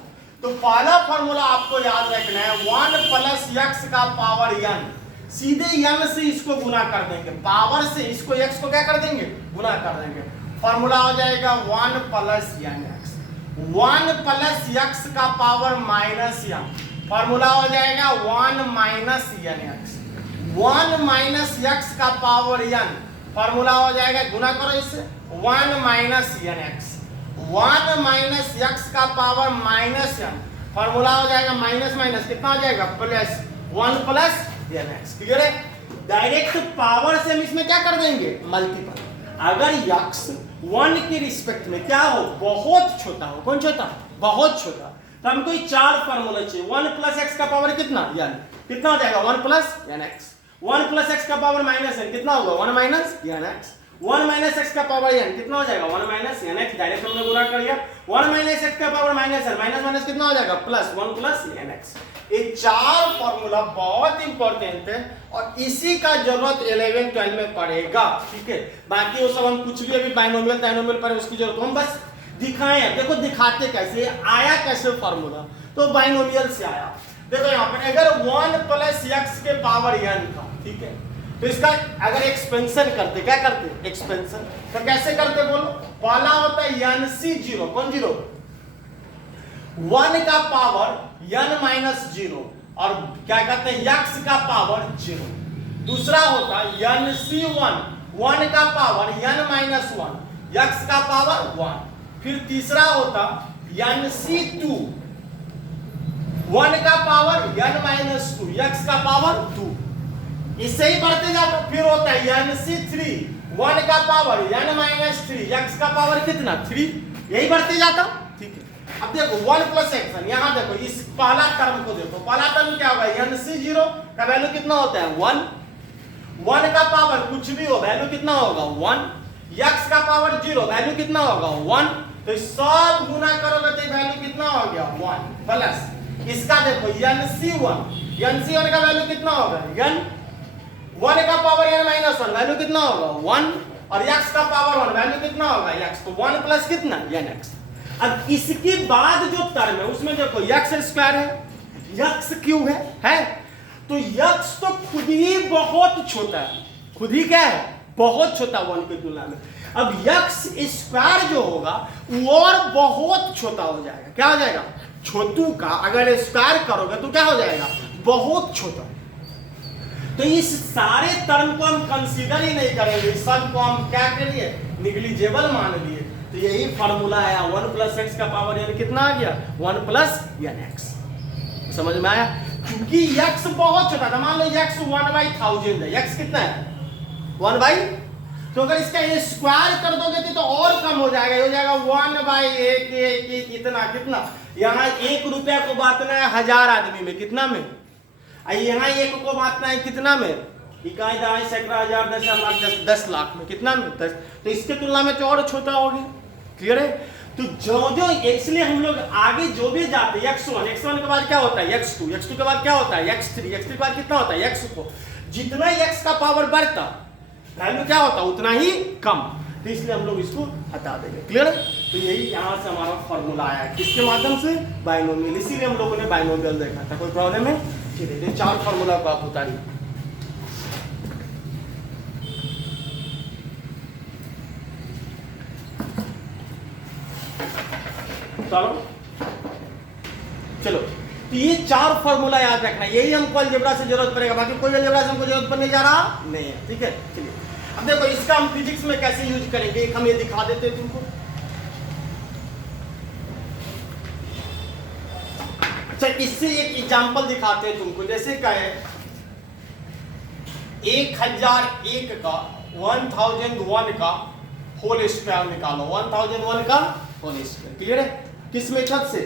तो पहला फॉर्मूला आपको याद रखना है 1 प्लस x का पावर n, सीधे n से इसको गुना कर देंगे, पावर से इसको x को क्या कर देंगे गुना कर देंगे, फॉर्मूला हो जाएगा 1 प्लस nx, 1 प्लस x का पावर माइनस n, फॉर्मूला हो जाएगा 1 माइनस nx, 1 माइनस x का पावर n, फॉर्मूला हो जाएगा गुना करो इससे 1 माइनस nx, 1 माइनस x का पावर माइनस n, फॉर्मूला हो जाएगा माइनस माइनस कितना हो जाएगा प्लस 1 प्लस nx, क्लियर है। डायरेक्ट पावर से हम इसमें क्या कर देंगे मल्टीपल, अगर x 1 के रिस्पेक्ट में क्या हो बहुत छोटा हो, कौन छोटा बहुत छोटा, तो हमको ये 4 फॉर्मूला चाहिए। 1 प्लस x का पावर कितना n, कितना हो जाएगा 1 प्लस nx, 1 प्लस x का पावर माइनस n कितना होगा 1 माइनस nx, 1 माइनस एक्स का पावर n कितना हो जाएगा 1 माइनस एन एक्स, डायरेक्ट हमने गुणा कर लिया। 1 माइनस एक्स का power minus n, minus minus कितना हो जाएगा प्लस 1 प्लस एन एक्स। ये चार फॉर्मूला बहुत इंपॉर्टेंट है और इसी का जरूरत 11 12 में पड़ेगा, ठीक है। बाकी वो सब हम कुछ भी अभी बाइनोमियल टाइनोमियल पर उसकी जरूरत, हम बस दिखाएं। देखो दिखाते कैसे, आया कैसे फॉर्मूला, तो बाइनोमियल से आया। देखो यहाँ पर अगर 1 प्लस एक्स के पावर n था, ठीक है, तो इसका अगर एक्सपेंशन करते, क्या करते एक्सपेंशन, तो कैसे करते बोलो। पहला होता है n c जीरो, कौन जीरो 1 का पावर n माइनस जीरो, और क्या कहते हैं x का पावर 0। दूसरा होता है n c 1 का पावर n माइनस 1, x का पावर 1। फिर तीसरा होता n c 2 1 का पावर n माइनस 2, x का पावर 2। इससे ही बढ़ते जाता। फिर होता है n c 3 1 का पावर n माइनस 3, x का पावर कितना 3, यही बढ़ते जाता, ठीक है। अब देखो 1 प्लस एक्स, यहाँ देखो इस पहला टर्म को देखो, पहला टर्म क्या होगा n c 0 का वैल्यू कितना होता है 1 का पावर कुछ भी हो वैल्यू कितना होगा 1, x का पावर 0 वैल्यू कितना होगा 1, तो सब गुना करोगे तो वैल्यू कितना हो गया 1 प्लस इसका देखो n c 1 का वैल्यू कितना होगा n 1 का पावर n माइनस 1 वैल्यू कितना होगा 1, और x का पावर 1 वैल्यू कितना होगा x, तो 1 प्लस कितना nx। अब इसके बाद जो टर्म है उसमें देखो x स्क्वायर है, x क्यूब है, तो x तो खुद ही बहुत छोटा है, खुद ही क्या है बहुत छोटा 1 की तुलना में। अब x स्क्वायर जो होगा वो और बहुत छोटा हो जाएगा, क्या हो जाएगा छोटू का अगर स्क्वायर करोगे तो क्या हो जाएगा बहुत छोटा। तो इस सारे टर्म को हम कंसीडर ही नहीं करेंगे, इस सब को हम क्या करिए निग्लिजेबल मान लिए। तो यही फार्मूला आया 1 प्लस एक्स का पावर n कितना आ गया 1 प्लस n x। समझ में आया, क्योंकि x बहुत छोटा था। मान लो x 1/1000 है, x कितना है 1/, तो अगर इसका ये स्क्वायर कर दोगे तो और कम हो जाएगा, हो जाएगा 1/1 इतना कितना। यहाँ 1 रुपया को बांटना है 1000 आदमी में, कितना में, यहाँ 1 को बांटना है कितना में, इकाई दहाई सैकड़ा हजार 10 लाख में, कितना में 10। तो इसके तुलना में तो और छोटा हो गया, क्लियर है। तो जो इसलिए हम लोग आगे जो भी जाते हैं x1 के बाद क्या होता है x2 के बाद क्या होता है x3 के बाद कितना होता है x4, जितना x का पावर बढ़ता वैल्यू क्या होता है उतना ही कम, तो इसलिए हम लोग इसको हटा देंगे, क्लियर है। तो यही यहाँ से हमारा फॉर्मूला आया है, किसके माध्यम से बाइनोमियल, इसीलिए हम लोगों ने बाइनोमियल देखा था। कोई प्रॉब्लम है, चलिए 4 फॉर्मूला को आप उतारिए। चलो तो ये 4 फॉर्मूला याद रखना, यही हमको अलजेब्रा से जरूरत पड़ेगा, बाकी कोई अलजेब्रा से हमको जरूरत पड़ने जा रहा नहीं है, ठीक है। चलिए अब देखो इसका हम फिजिक्स में कैसे यूज करेंगे, एक हम ये दिखा देते हैं तुमको। अच्छा इससे एक एग्जांपल दिखाते हैं तुमको, जैसे कहे 1001 का 1001 का होल स्क्वायर निकालो, 1001 का होल स्क्वायर, क्लियर है। किस मेथड से,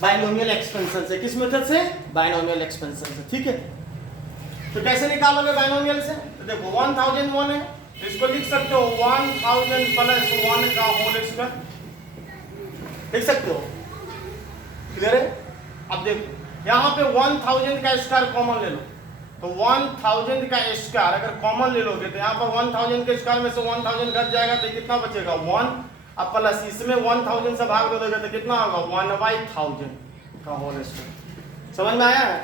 बाइनोमियल एक्सपेंशन से। किस मेथड से, बाइनोमियल एक्सपेंशन से, ठीक है। तो कैसे निकालोगे बाइनोमियल से, तो देखो 1001 है तो इसको लिख सकते हो 1000 प्लस 1 का होल स्क्वायर, लिख सकते हो, क्लियर है। अब देखो यहाँ पे 1000 का स्क्वायर कॉमन ले लो, तो 1000 का स्क्वायर अगर कॉमन ले लोगे तो यहाँ पर 1000 के स्क्वायर में से 1000 घट जाएगा तो कितना बचेगा 1, अब प्लस इसमें 1000 से भाग दोगे तो कितना होगा 1/1000 का होल स्क्वायर। समझ में आया है।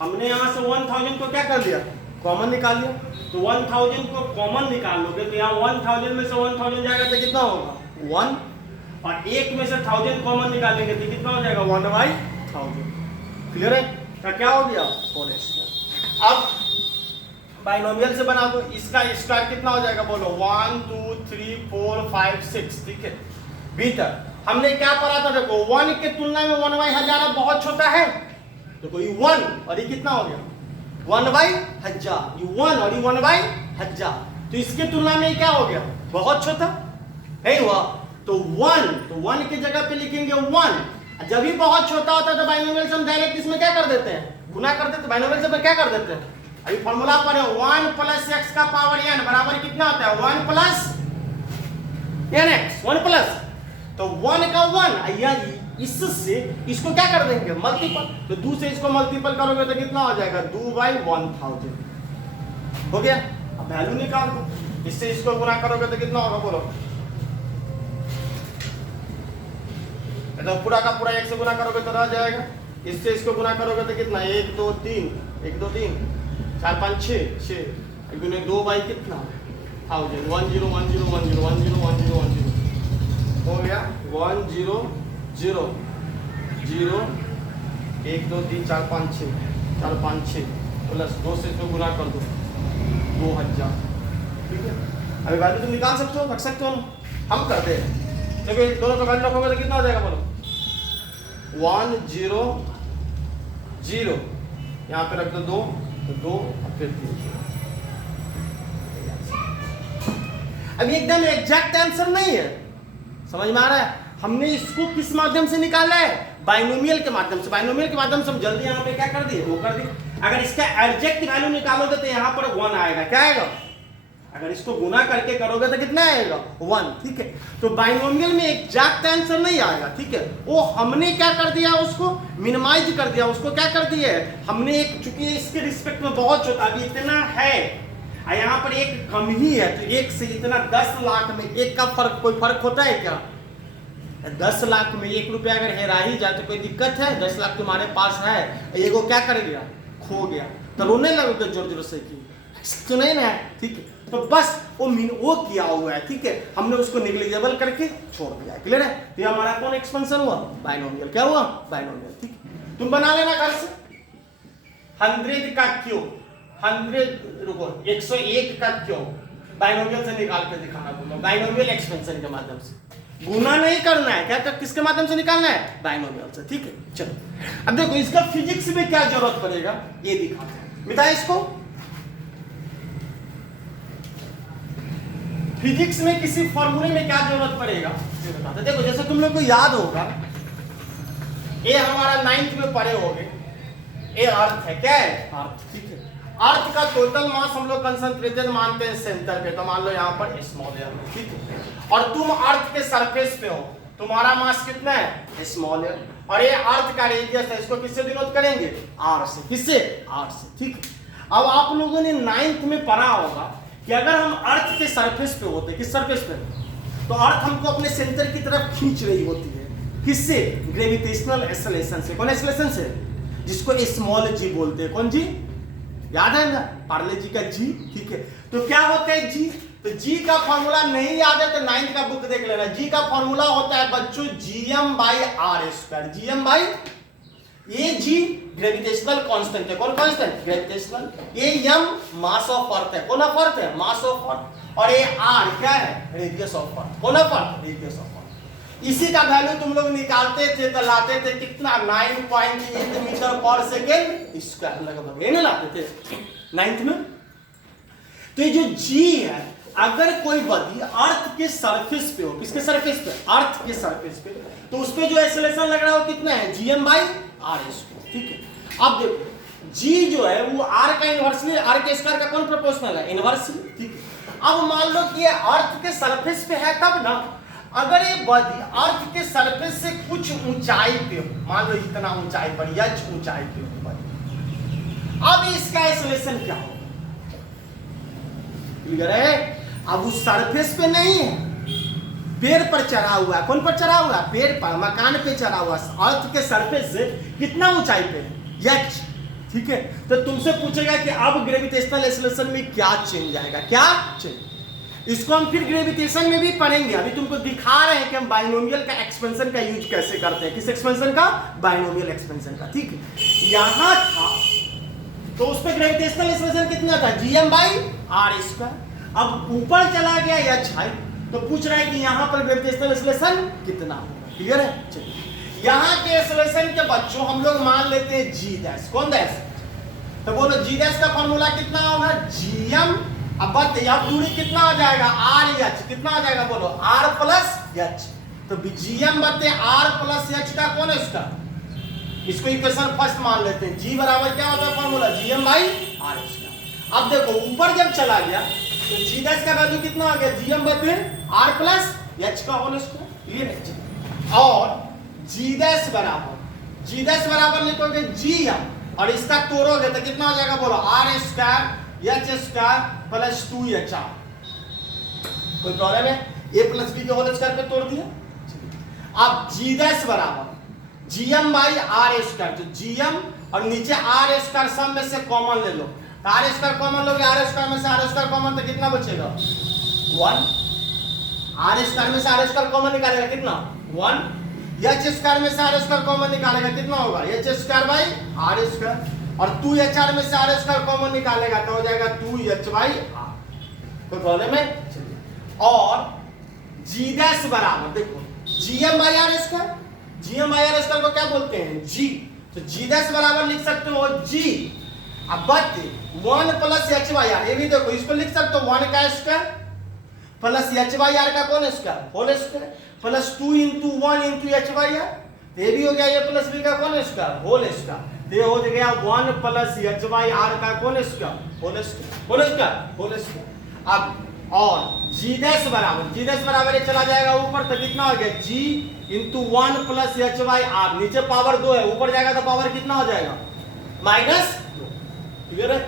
हमने यहाँ से 1000 को क्या कर दिया कॉमन निकाल लिया, तो 1000 को कॉमन निकाल लोगे तो यहाँ 1000 में से 1000 जाएगा तो कितना होगा 1, और 1 में से 1000 कॉमन निकालेंगे तो कितना हो जाएगा 1/1000, क्लियर है। तो क्या हो गया होल स्क्वायर। अब बाइनोमियल से बना दो, इसका स्क्वायर कितना हो जाएगा बोलो 1 2 3 4 5 6, ठीक है। भीतर हमने क्या पढ़ा था, देखो 1 के तुलना में 1/1000 बहुत छोटा है, तो कोई 1 और ये कितना हो गया 1/1000, ये 1 और ये 1/1000, तो इसके तुलना में क्या हो गया बहुत छोटा नहीं हुआ, तो 1 की जगह पे लिखेंगे 1। जब भी बहुत छोटा होता है तो बाइनोमियल से हम डायरेक्ट इसमें क्या कर देते हैं गुना कर देते हैं, बाइनोमियल से क्या कर देते हैं अभी फॉर्मूला पर है 1 प्लस एक्स का पावर n बराबर कितना होता है 1 प्लस एन एक्स 1 प्लस तो 1 का 1 या इससे इसको क्या कर देंगे मल्टीपल तो 2 से इसको मल्टीपल करोगे तो कितना हो जाएगा 2 बाई 1000 हो गया। अब वैल्यू निकाल दो इससे इसको गुना करोगे तो कितना होगा बोलो तो पूरा का पूरा 1 से गुना करोगे तो रह जाएगा इससे इसको गुना करोगे तो कितना 1 2 3 1 2 3 4 5 6 6 2 बाई कितना 1000 10 10 10 10 10 10 10 हो गया 1 0 0 0 1 2 3 4 5 6 4 5 6 प्लस 2 से इसको गुना कर दो 2000 ठीक है। अभी वैल्यू तुम निकाल सकते हो रख सकते हो हम करते हैं क्योंकि दोनों का वैल्यू रखोगे तो कितना हो जाएगा बोलो 1 0 0 यहाँ पे रख दो 2 तो 2 और फिर 3 अब एकदम एग्जैक्ट आंसर नहीं है समझ में आ रहा है। हमने इसको किस माध्यम से निकाला है बाइनोमियल के माध्यम से बाइनोमियल के माध्यम से हम जल्दी यहाँ पे क्या कर दिए वो कर दिए। अगर इसका एग्जैक्ट वैल्यू निकालोगे तो यहाँ पर 1 आएगा क्या आएगा अगर इसको गुना करके करोगे तो कितना आएगा 1 ठीक है। तो बाइनोमियल में एग्जैक्ट आंसर नहीं आएगा ठीक है वो हमने क्या कर दिया उसको मिनिमाइज कर दिया उसको क्या कर दिया हमने एक चूंकि इसके रिस्पेक्ट में बहुत छोटा अभी इतना है यहाँ पर एक कम ही है तो एक से इतना 10 लाख में एक का फर्क कोई फर्क होता है क्या 10 लाख में 1 रुपया अगर हेरा ही जाए तो कोई दिक्कत है 10 लाख तुम्हारे पास है एगो क्या कर गया खो गया तो रोने लगोगे जोर जोर से की तो नहीं ना ठीक है। तो बस वो किया हुआ है ठीक है हमने उसको निग्लिजिबल करके छोड़ दिया क्लियर है। तो ये हमारा कौन एक्सपेंशन हुआ बाइनोमियल क्या हुआ बाइनोमियल ठीक है। तुम बना लेना घर से 100 का क्यूब 100 रुको 101 का क्यूब बाइनोमियल से निकाल के दिखाना तुम बाइनोमियल एक्सपेंशन के माध्यम से गुना नहीं करना है क्या किसके माध्यम से निकालना है बाइनोमियल से ठीक है। चलो अब देखो इसका फिजिक्स में क्या जरूरत पड़ेगा ये दिखाते हैं मिटा इसको फिजिक्स में किसी फॉर्मूले में क्या जरूरत पड़ेगा ये बताते देखो जैसे तुम लोग को याद होगा ये हमारा 9th में पढ़े होंगे ये अर्थ है क्या है अर्थ ठीक है। अर्थ का टोटल मास हम लोग कंसंट्रेटेड मानते हैं सेंटर पे तो मान लो यहाँ पर स्मॉल एयर में ठीक है और तुम अर्थ के सरफेस पे हो तुम्हारा मास कितना है स्मॉल एयर और ये अर्थ का रेडियस है इसको किससे डिनोट करेंगे आर से किससे आर से ठीक है। अब आप लोगों ने 9th में पढ़ा होगा कि अगर हम अर्थ के सरफेस पे होते किस सरफेस पे तो अर्थ हमको अपने सेंटर की तरफ खींच रही होती है किससे ग्रेविटेशनल एक्सेलरेशन से कौन एक्सेलरेशन से जिसको स्मॉल जी बोलते हैं कौन जी याद है ना पार्ले जी का जी ठीक है। तो क्या होता है जी तो जी का फॉर्मूला नहीं याद है तो 9th का बुक देख लेना जी का फॉर्मूला होता है बच्चों gm/r²। gm ये जी ग्रेविटेशनल कांस्टेंट है कौन कांस्टेंट ग्रेविटेशनल ये m मास ऑफ अर्थ है कौन ऑफ अर्थ है मास ऑफ अर्थ और ये r क्या है रेडियस ऑफ अर्थ कौन of earth radius of earth. इसी का वैल्यू तुम लोग निकालते थे तो लाते थे कितना 9.8 मीटर पर सेकेंड स्क्वायर लगभग ये ना लाते थे 9th में। तो ये जो g है अगर कोई बॉडी अर्थ के सरफेस पे हो किसके सरफेस पे अर्थ के सरफेस पे तो उस पे जो एक्सेलरेशन लग रहा है वो कितना है gm/r² ठीक है। अब देखो g जो है वो r का इनवर्सली r के स्क्वायर का कौन प्रोपोर्शनल है इनवर्सली ठीक है। अब मान लो कि ये अर्थ के सरफेस पे है तब ना अगर ये बॉडी अर्थ के सरफेस से कुछ ऊंचाई पे हो मान लो इतना ऊंचाई पर या ऊंचाई पे हो बॉडी अब इसका एक्सेलरेशन क्या होगा क्लियर है। अब उस सरफेस पे नहीं है पेड़ पर चढ़ा हुआ है कौन पर चढ़ा हुआ है पेड़ पर मकान पे चढ़ा हुआ अर्थ के सरफेस से कितना ऊंचाई पे है h ठीक है। तो तुमसे पूछेगा कि अब ग्रेविटेशनल एक्सेलरेशन में क्या चेंज आएगा क्या चेंज इसको हम फिर ग्रेविटेशन में भी पढ़ेंगे अभी तुमको दिखा रहे हैं कि हम बाइनोमियल का एक्सपेंशन का यूज कैसे करते हैं किस एक्सपेंशन का बाइनोमियल एक्सपेंशन का ठीक है। यहां था तो उस पर ग्रेविटेशनल एक्सेलरेशन कितना था gm/r²। अब ऊपर चला गया या छाई तो पूछ रहा है कि यहाँ पर ग्रेविटेशनल एक्सेलरेशन कितना होगा क्लियर है। चलिए यहाँ के एक्सेलरेशन के बच्चों हम लोग मान लेते हैं g' कौन डैश तो बोलो g' का फॉर्मूला कितना होगा gm अब बताइए अब दूरी कितना हो जाएगा r/h कितना हो जाएगा बोलो r+h तो gm/r+h का कौन है उसका इसको इक्वेशन फर्स्ट मान लेते हैं g बराबर क्या होता है फॉर्मूला gm/r²। अब देखो ऊपर जब चला गया तो जी डैश का वैल्यू कितना आ गया, जीएम बटे आर प्लस एच का होल स्क्वायर, ये नहीं। और जी डैश बराबर लिखोगे जीएम और इसका तोड़ोगे तो कितना हो जाएगा बोलो, R square H square plus 2HR। कोई प्रॉब्लम है, ए प्लस बी के होल स्क्वायर पे तोड़ दिया। अब जी डैश बराबर जीएम बाई आर स्क्वायर, तो जीएम और नीचे आर स्क्वायर सब में से कॉमन ले लो, तो आर स्क्वायर कॉमन लोगे, आर स्क्वायर में से आर स्क्वायर कॉमन तो कितना बचेगा 1, आर स्क्वायर में से आर स्क्वायर कॉमन निकालेगा कितना 1, एच स्क्वायर में से आर स्क्वायर कॉमन निकालेगा कितना होगा H square by R square, और 2HR में से आर स्क्वायर कॉमन निकालेगा तो हो जाएगा 2H बाई आर। कोई प्रॉब्लम है, और जी डैश बराबर देखो GM by R square, GM by R square को क्या बोलते हैं जी, तो जी डैश बराबर लिख सकते हो जी, अब but 1 plus H by R, ये भी देखो इसको लिख सकते हो 1 का square plus H by R का कौन square whole square plus 2 into 1 into H by R, ये भी हो गया ए प्लस बी का कौन स्क्वायर होल स्क्वायर, ये हो गया 1 प्लस एच बाई आर का कौन स्क्वायर होल स्क्वायर। अब और जी डैश बराबर ये चला जाएगा ऊपर तो कितना हो गया g into 1 plus H by R, नीचे पावर 2 है ऊपर जाएगा तो पावर कितना हो जाएगा -2। क्लियर है,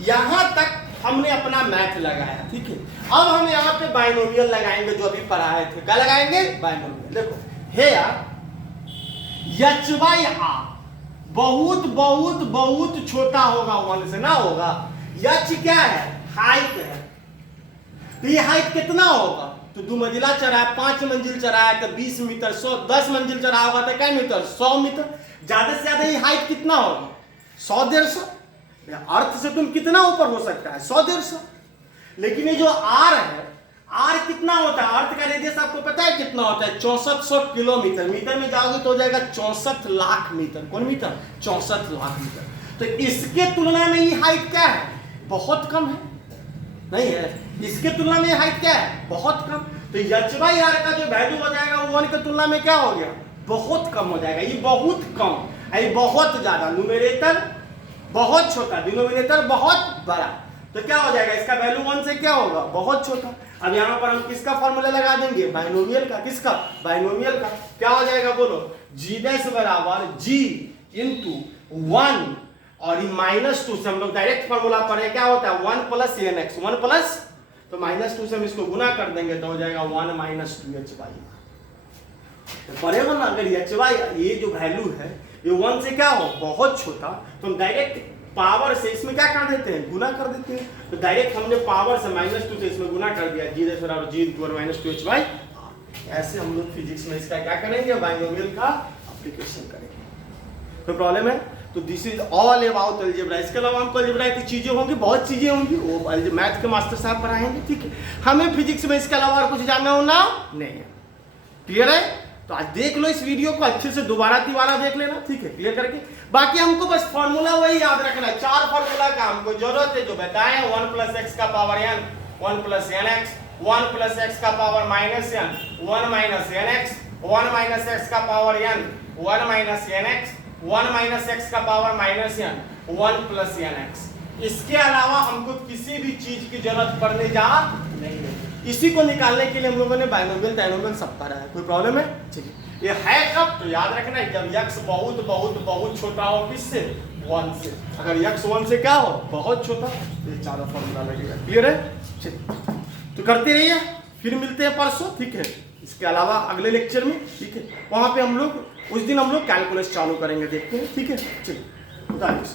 यहां तक हमने अपना मैथ लगाया, ठीक है। अब हम यहाँ पे बाइनोमियल लगाएंगे जो अभी पढ़ाए थे, क्या लगाएंगे बाइनोमियल। देखो हेयर एच बाई आर बहुत बहुत बहुत छोटा होगा 1 से, ना होगा, एच क्या है हाइट है, तो ये हाइट कितना होगा, तो 2 मंजिला चढ़ा है, 5 मंजिल चढ़ा है तो 20 मीटर, 10 मंजिल चढ़ा होगा तो क्या मीटर 100 मीटर, ज्यादा से ज्यादा ये हाइट कितना होगा 100-150, अर्थ से तुम कितना ऊपर हो सकता है 100-150, लेकिन ये जो आर है, आर कितना होता है, अर्थ का रेडियस आपको पता है कितना होता है 6400 किलोमीटर, मीटर में जाओगे तो हो जाएगा 64 लाख मीटर, कौन मीटर 64 लाख मीटर, तो इसके तुलना में ये हाइट क्या है बहुत कम है, नहीं है, इसके तुलना में हाइट क्या है बहुत कम, तो एच बाई आर का जो वैल्यू हो जाएगा वो 1 की तुलना में क्या हो गया बहुत कम हो जाएगा, ये बहुत कम, ये बहुत ज्यादा, न्यूमरेटर बहुत छोटा, डिनोमिनेटर बहुत बड़ा, तो क्या हो जाएगा इसका वैल्यू 1 से क्या होगा बहुत छोटा। अब यहाँ पर हम किसका फॉर्मूला लगा देंगे बाइनोमियल का, किसका बाइनोमियल का, क्या हो जाएगा बोलो जी डैश बराबर जी इंटू 1 और -2 से हम लोग डायरेक्ट फॉर्मूला पढ़े, क्या होता है 1 प्लस एन एक्स, 1 प्लस तो -2 से हम इसको गुना कर देंगे तो हो जाएगा 1 - 2h बाई, तो पढ़ेगा ना, अगर एच बाई ये जो वैल्यू है ये 1 से क्या हो बहुत छोटा, तो हम डायरेक्ट पावर से इसमें क्या कर देते हैं गुना कर देते हैं, तो डायरेक्ट हमने पावर से -2 से इसमें गुना कर दिया, जी डैश बराबर जी इंटू -2h बाई, ऐसे हम लोग फिजिक्स में इसका क्या करेंगे बाइनोमियल का एप्लीकेशन करेंगे। कोई प्रॉब्लम है, तो this is all about algebra, इसके अलावा हमको अलजेब्रा की चीजें होंगी, बहुत चीजें होंगी, वो मैथ के मास्टर साहब पढ़ाएंगे, ठीक है। हमें फिजिक्स में इसके अलावा और कुछ जानना होना नहीं है, क्लियर है, तो आज देख लो इस वीडियो को अच्छे से दोबारा देख लेना, ठीक है क्लियर करके, बाकी हमको बस फॉर्मूला वही याद रखना है, 4 फॉर्मूला का हमको जरूरत है जो बताए 1 प्लस एक्स का power n, 1 plus n x, 1 plus x का power minus n, 1 minus n x, 1 minus x का power n, 1 minus n x, 1 minus x का power minus n, 1 plus n x, इसके अलावा हमको किसी भी चीज की जरूरत पड़ने जा नहीं है, इसी को निकालने के लिए हम लोगों ने बाइनोमियल डायनोमियल सब पढ़ा है। कोई प्रॉब्लम है, चलिए ये है कब, तो याद रखना है जब x बहुत बहुत बहुत छोटा हो, किससे 1 से, अगर x 1 से क्या हो बहुत छोटा, तो ये चारों फॉर्मूला लगेगा, क्लियर है, चलिए तो करते रहिए, फिर मिलते हैं परसों, ठीक है, इसके अलावा अगले लेक्चर में, ठीक है, वहां पे हम लोग उस दिन हम लोग कैलकुलस चालू करेंगे, देखते हैं, ठीक है, चलिए खुदा हाफिज़।